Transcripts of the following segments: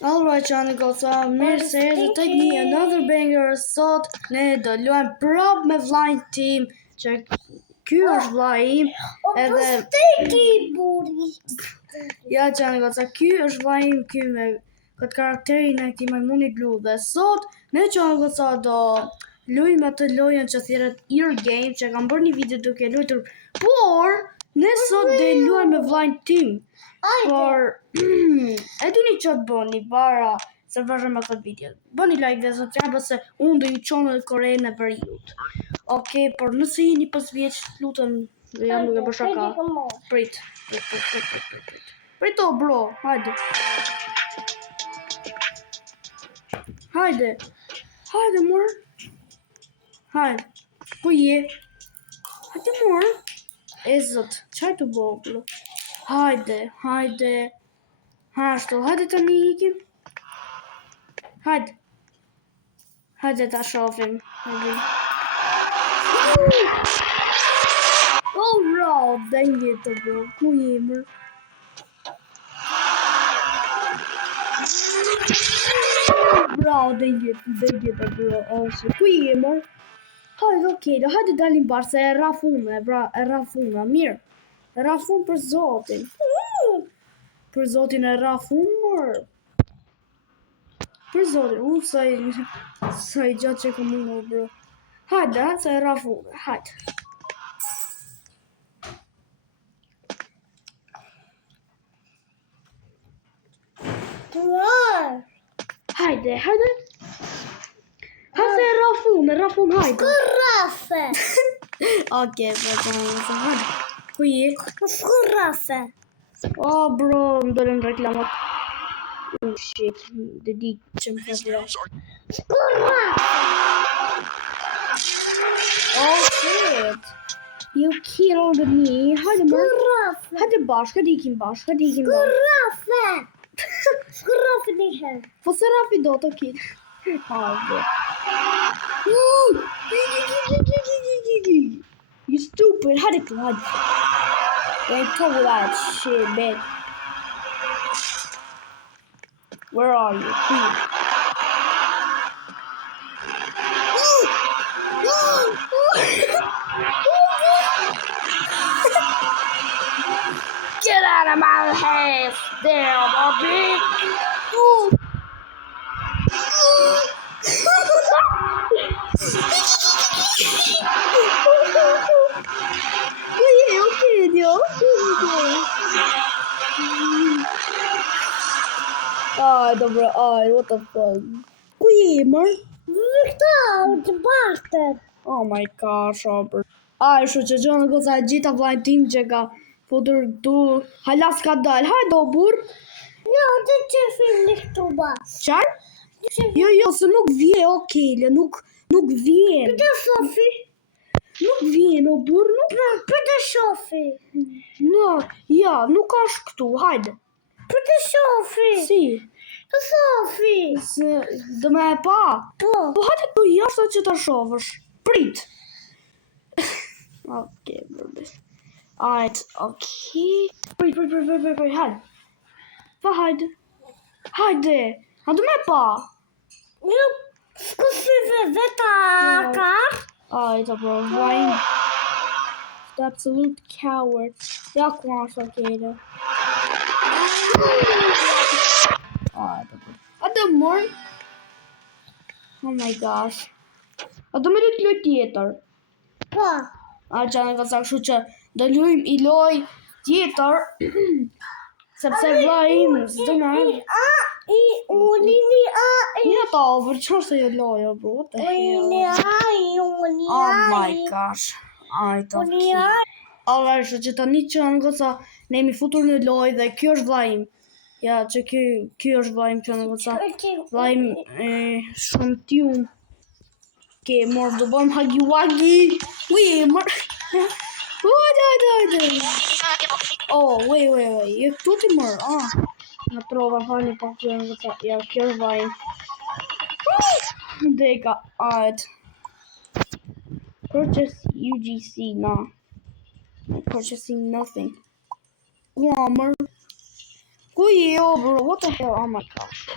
Alright, Johnny goca, mirë se erdhë tek një another banger. Sot ne do luajm prap me vllajin tim, që ky është vllai im, edhe ja Johnny goca, ky është vllai im, ky me këtë karakterin e këtij majmunit blu. Dhe sot ne Johnny goca do luajmë atë lojën që thirret Ear Game, që kam bërë një video duke luajtur, por ne sot do luajmë me vllajin tim. Por e dini që të bëni para se vazhdojmë me këtë video. Bëni like dhe subscribe se unë do ju qonë në Korenë e veriut. Okej, por nëse jeni 5 vjeç, lutem, dhe jam duke bërë shaka. Prit. Prit o bro, hajde. Hajde mor. Hajde. Ku je? Hajde mor. E zot, çaj të bëblo. Hajde. Hashtu, hajde të një ikim. Hajde ta shofim. Oh bro, dang it bro, ku jemër? Bro, dang it bro, ku jemër? Hajde, okej, hajde dalim bashkë, se e rafuna, mirë. E rafun për zotin. Për zotin e rafun, mërë. Për zotin, sa i gjatë që ka mungo, bro. Hajde, se e rafun, hajde. Hajde. Hajde e rafun, hajde. Skurrafe. Okej, hajde. Ku je? Skurrafe. Oh, bro, më dolën reklamat. Oh, shit, dhe di që më ka bro. Skurrafe. Oh, shit. You killed me. Hajde, mërë. Skurrafe. Hajde bashkë, hajde ikim bashkë. Skurrafe. Skurrafe dihe. Po se rafi do të kill. Hajde. You stupid. Hajde këtu, hajde. Don't talk that shit, man. Where are you? Please. Get out of my house, there, Bobby. Okay, Dios. Dobra, what the fuck? Ku je, mër? Victor, të bashkët. Oh my gosh, Robert. Shu që gjënë goca gjitha vllajin tim që ka futur këtu. Hala s'ka dal. Hajde o burr. Jo, të që filmi këtu bashkë. Qar? Jo, se nuk vjen, okej, nuk vjen. Për të shofi. Nuk vjen, o burr, nuk. Për të shofi. No, ja, nuk është këtu, hajde. Për të shofi. Si? Të shofi. Se, dhe me e pa? Po. Po hajde këtu jashtë që të shofësh. Prit. Okej, bërbe. Ajt, okej. Prit, hajde. Pa hajde. Hajde me pa. Jo, s'kusi veta kar. Ajt, bro, vajnë. The absolute coward. Ja, ku është okej. Atë mor. Oh my gosh. Atë më të loj tjetër. Po. Që në ka sa kështu që do luajmë i loj tjetër. Sepse vllai im s'do më. Ja ta over çfarë se jo loja, bro. What the hell? Oh my gosh. Ajt, okej. Alright, që tani që në goca ne jemi futur në lojë dhe kjo është vllai im. Ja, që ky është vllai im që në goca. Vllai im shumë tiun. Ke mor do bëm hagi-wagi. Ui, mor. Hajde. Oh, wait. Je këtu ti mor. Në trova fali pa që në goca. Ja, kjo është vllai im. Deka, ajt. Purchase UGC, nah. I'm purchasing nothing. Glamour. Ku je, oh bro? What the hell? Oh my gosh.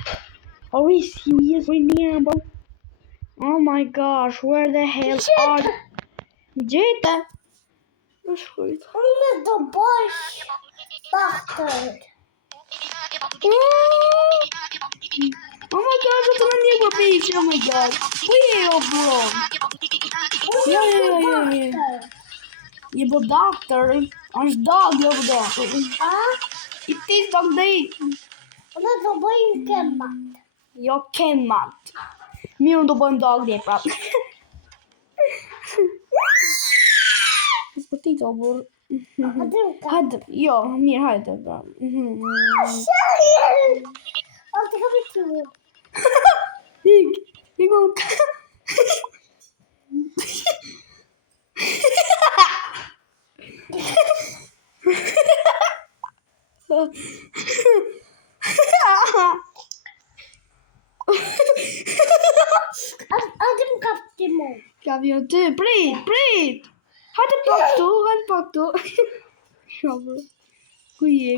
Are we serious right now, bro? Oh my gosh, where the hell are you? Gjete. Shkujt. Unë do bësh bastard. Oh my gosh, what am I for beach? Oh my god. Ku je, oh bro? Unë do bastard. Je po doktor. Është dog, jo po doktor. A? I tis dog day. Unë do bëjmë kemat. Jo kemat. Mirë, unë do bëjmë dog day prap. Spotito, bur. Hajde, jo, mirë, hajde, bra. Shërjen! O, të kam i të Ik ook. Adım kaptı mı? Gavião, prit. Hadi pak tu. Yavrum. Kuye.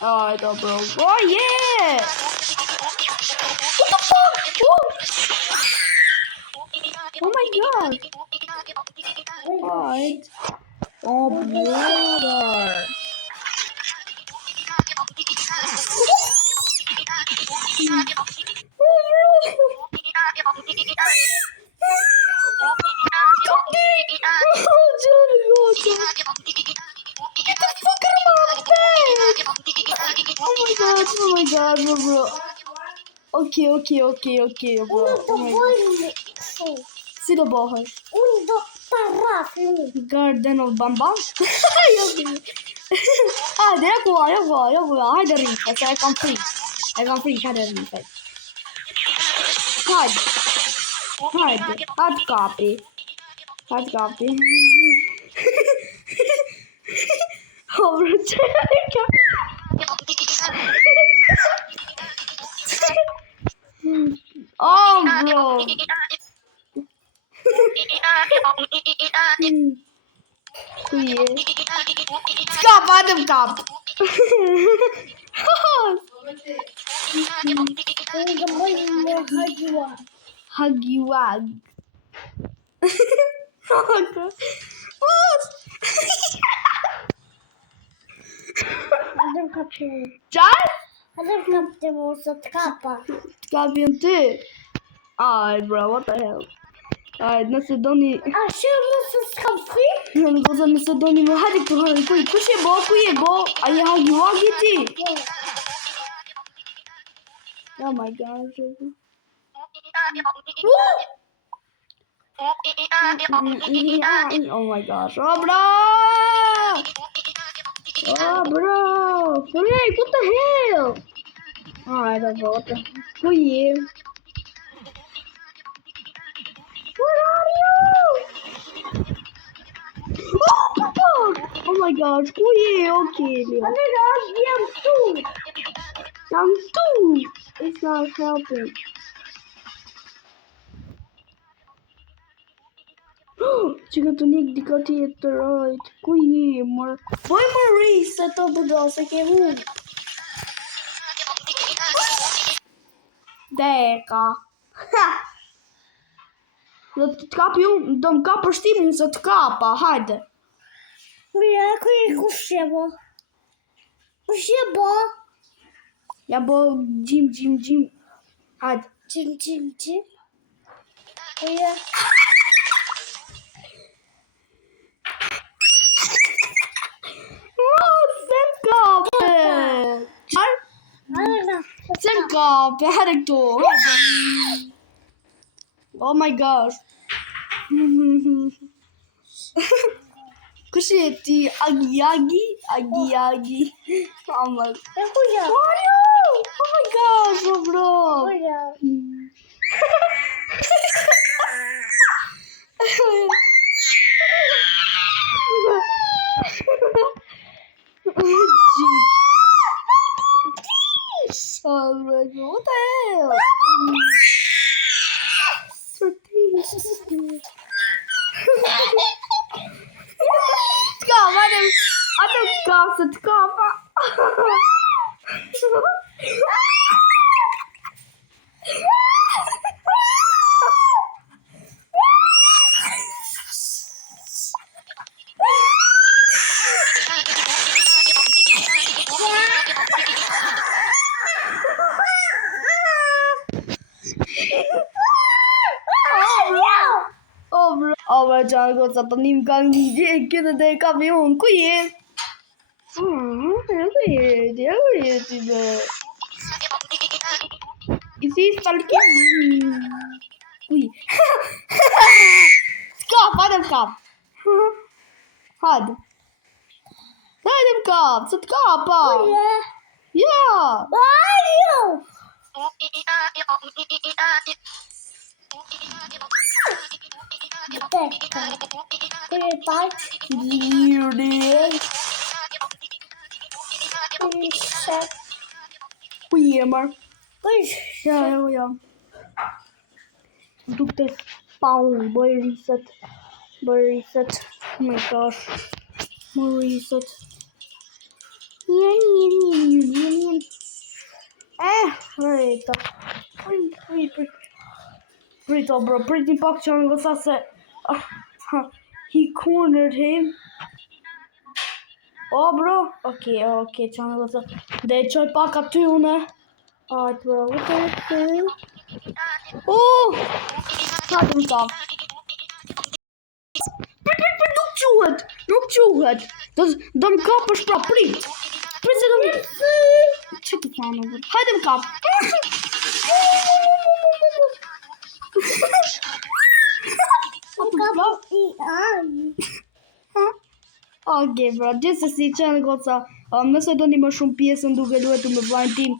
Ay da bro. Oh yeah. What the fuck? Oh my god. Alright. Oh brother. Oh my god, bro. Okay, bro. Unë do bëjmë Si do bëhesh? Unë do paraflu. Garden of Bambam? Hajde, jo kua. Hajde rrife, se e kam frik. Hajde rrife. Hajde kapi. Oh, bro, çeka. Oh, bro. Kuye. Skap, adım kap. Unë do bëjmë hajua. Hagiwag. Adım kaptı. Çay? Adım kaptı mı? Së të kapa. Skapin ty. Ay, bro, what the hell? Ay, nëse doni... A shumë nëse s'kam fri? Nëse doni më hadi kuj, kush je bo? A je hagiwagi ti? Oh my gosh. Oh my gosh. Oh, bro! Frank, what the hell? Alright, I got it. Who are you? Where are you? Oh my gosh, who are you? Okay, Leo. I'm too. It's not helping. Çka të nik dika tjetër, right? Ku je, mër? Boj më reset të bëdo, se ke unë. Deka. Do të kapi unë, do më ka përshtimin se të kapa, hajde. Mira, kush je bo? Ja bo gjim. Hajde. Gjim. Mira. Sen kape. Çar? Sen kape, hadi këtu. Oh my gosh. Kush je ti? Agi. Oh my. Kuja. Mario! Oh my gosh, oh bro. Kuja. Oh my god, what the hell? So se të kapa. O, bro, qanë goca, të një më kanë një këtë dhe e kapi unë, ku je? Ku je ti be? I si stalkim? Ku je? Skap, hajde më kap. Hajde. Hajde më kap, se të kapa. Ja. Ku je, mar? Ja. Duk të spawn, bëj reset. Oh my gosh. Më reset. Rejta. Prito, bro, prit një pak që në gosa se he cornered him. O, bro, okay, që në gosa. Dhe e qoj pak aty une. Ajt, bro, hajde më kam. Prit, nuk quhet. Do më kapësh pra, prit se do më... Që të fanë, bro? Hajde më kap. Ok, bro, gjithsesi që në goca, nëse do një më shumë pjesën duke luetur me vllajin tim,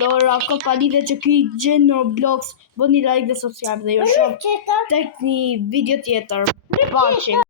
Lora, Kopalidhe që ky gjen në Roblox, bëni like dhe subscribe dhe ju shoh tek një video tjetër. Bye.